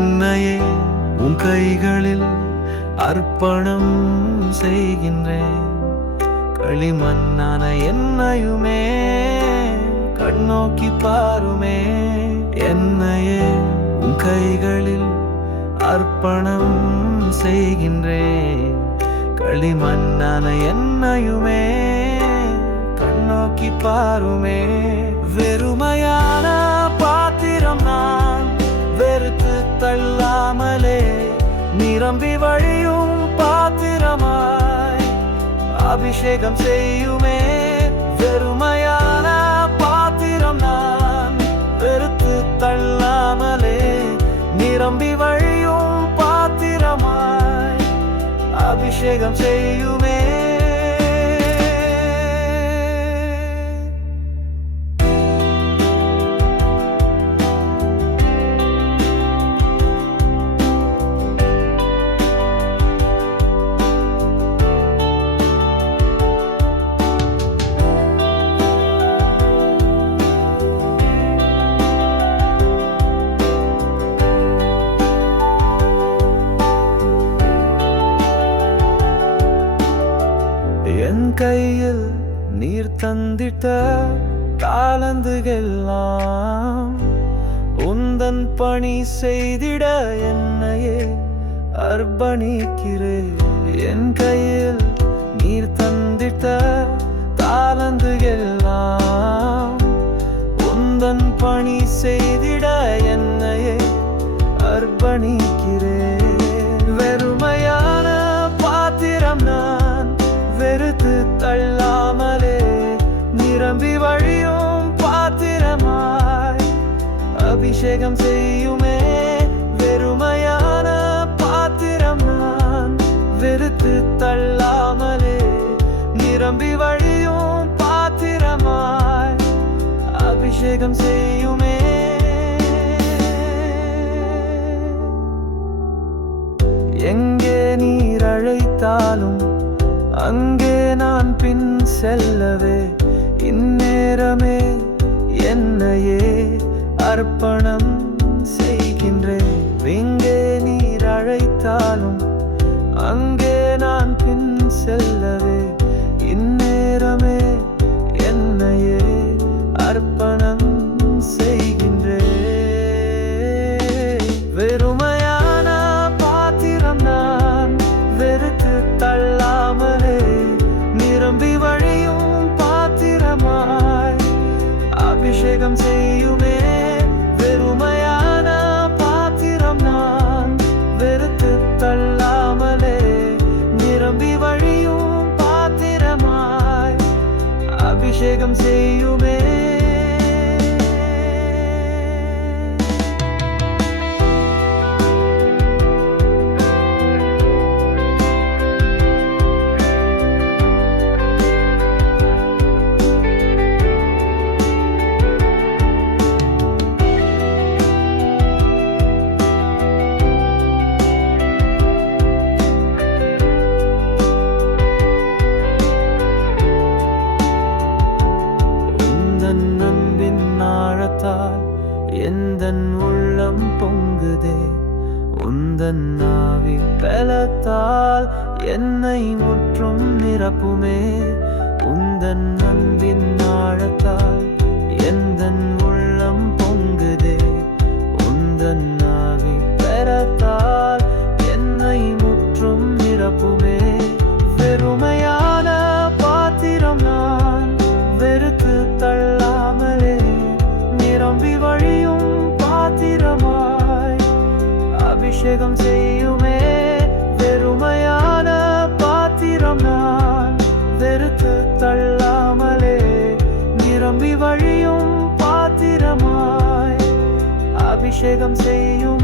உன்னையே உன் கைகளில் அர்ப்பணம் செய்கின்றேன். களிமண்ணான என்னையுமே கண்ணோக்கி பாருமே. என்னையே உன் கைகளில் அர்ப்பணம் செய்கின்றேன். களிமண்ணான என்னையுமே கண்ணோக்கி பாருமே. வெறுமையான அபிஷேகம் செய்யுமே. வெறுமையான பாத்திரம் நான் வெறுத்து தள்ளாமலே. நிரம்பி வழியும் பாத்திரமாய் அபிஷேகம் செய்யுமே. என் கையில் நீர் தந்திட்ட காலந்துகெல்லாம் உந்தன் பணி செய்திட என்னையே அர்ப்பணிக்கிறேன் என் கையில் நீர் தந்திட்ட காலந்துகெல்லாம் உந்தன் பணி செய்திட என்னையே அர்ப்பணிக்கிறேன் அபிஷேகம் செய்யுமே. வெறுமையான பாத்திரம் நான் வெறுத்து தள்ளாமலே. நிரம்பி வழியும் பாத்திரமாய் அபிஷேகம் செய்யுமே. எங்கே நீர் அழைத்தாலும் அங்கே நான் பின் செல்லவே. இந்நேரமே அபிஷேகம் செய்யுமே. எந்தன் உள்ளம் பொங்குதே? உந்தன் நாவி பலத்தால் என்னை முற்றும் நிரப்புமே? உந்தன் அன்பின் ஆழத்தால் எந்தன் உள்ளம் பொங்குதே? உந்தன் அபிஷேகம் செய்யுமே. வெறுமையான பாத்திரம் நான் வெறுத்து தள்ளாமலே. நிரம்பி வழியும் பாத்திரமாய். அபிஷேகம் செய்யும்